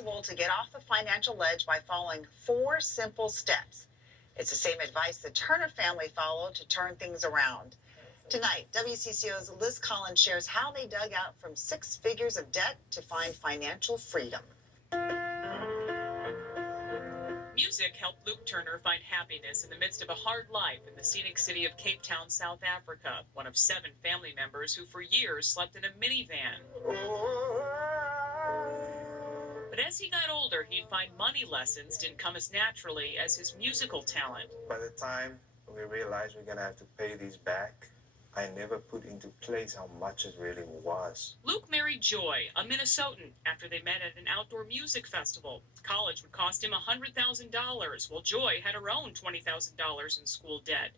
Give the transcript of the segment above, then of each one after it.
possible to get off the financial ledge by following 4 simple steps. It's the same advice the Turner family followed to turn things around. Tonight, WCCO's Liz Collins shares how they dug out from 6 figures of debt to find financial freedom. Music helped Luke Turner find happiness in the midst of a hard life in the scenic city of Cape Town, South Africa, one of 7 family members who for years slept in a minivan. But as he got older, he'd find money lessons didn't come as naturally as his musical talent. By the time we realized we're going to have to pay these back, I never put into place how much it really was. Luke married Joy, a Minnesotan, after they met at an outdoor music festival. College would cost him $100,000, while Joy had her own $20,000 in school debt.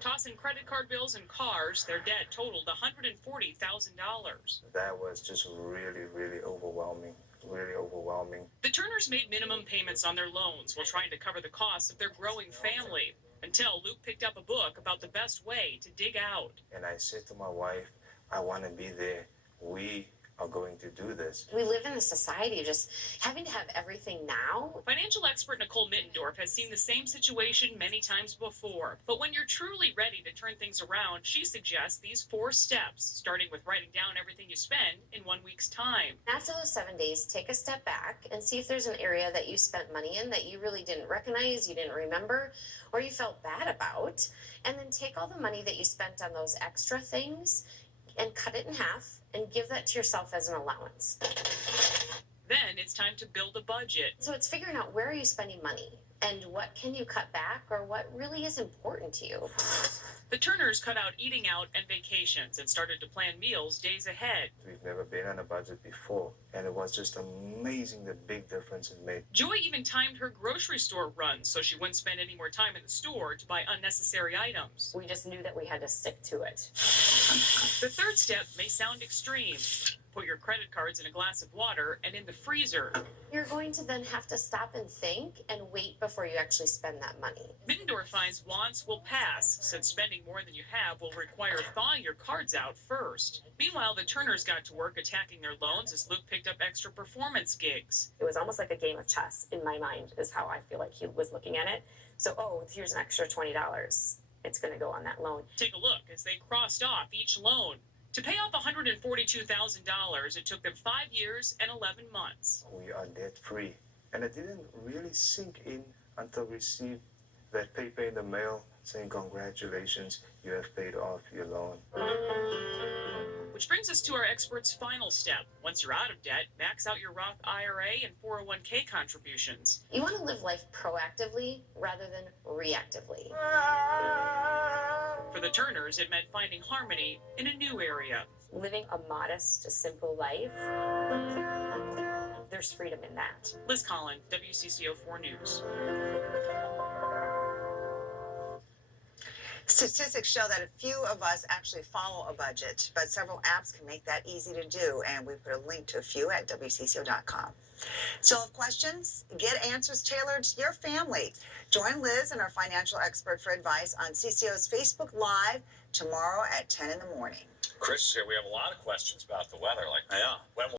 Tossing credit card bills and cars, their debt totaled $140,000. That was just really, really overwhelming. Really overwhelming. The Turners made minimum payments on their loans while trying to cover the costs of their growing family, until Luke picked up a book about the best way to dig out. And I said to my wife, I want to be there. We are going to do this. We live in a society of just having to have everything now. Financial expert Nicole Mittendorf has seen the same situation many times before. But when you're truly ready to turn things around, she suggests these 4 steps, starting with writing down everything you spend in 1 week's time. After those 7 days, take a step back and see if there's an area that you spent money in that you really didn't recognize, you didn't remember, or you felt bad about. And then take all the money that you spent on those extra things and cut it in half and give that to yourself as an allowance. Then it's time to build a budget. So it's figuring out where are you spending money and what can you cut back or what really is important to you. The Turners cut out eating out and vacations and started to plan meals days ahead. We've never been on a budget before, and it was just amazing the big difference it made. Joy even timed her grocery store runs so she wouldn't spend any more time in the store to buy unnecessary items. We just knew that we had to stick to it. The 3rd step may sound extreme. Put your credit cards in a glass of water and in the freezer. You're going to then have to stop and think and wait before you actually spend that money. Mittendorf finds wants will pass, since spending more than you have will require thawing your cards out first. Meanwhile, the Turners got to work attacking their loans as Luke picked up extra performance gigs. It was almost like a game of chess in my mind is how I feel like he was looking at it. So, oh, here's an extra $20. It's going to go on that loan. Take a look as they crossed off each loan. To pay off $142,000, it took them 5 years and 11 months. We are debt-free. And it didn't really sink in until we received that paper in the mail saying, congratulations, you have paid off your loan. Which brings us to our expert's final step. Once you're out of debt, max out your Roth IRA and 401k contributions. You want to live life proactively rather than reactively. For the Turners, it meant finding harmony in a new area. Living a modest, simple life, there's freedom in that. Liz Collins, WCCO 4 News. Statistics show that a few of us actually follow a budget, but several apps can make that easy to do, and we put a link to a few at WCCO.com. Still have questions? Get answers tailored to your family. Join Liz and our financial expert for advice on CCO's Facebook Live tomorrow at 10 in the morning. Chris, here we have a lot of questions about the weather. Like, when will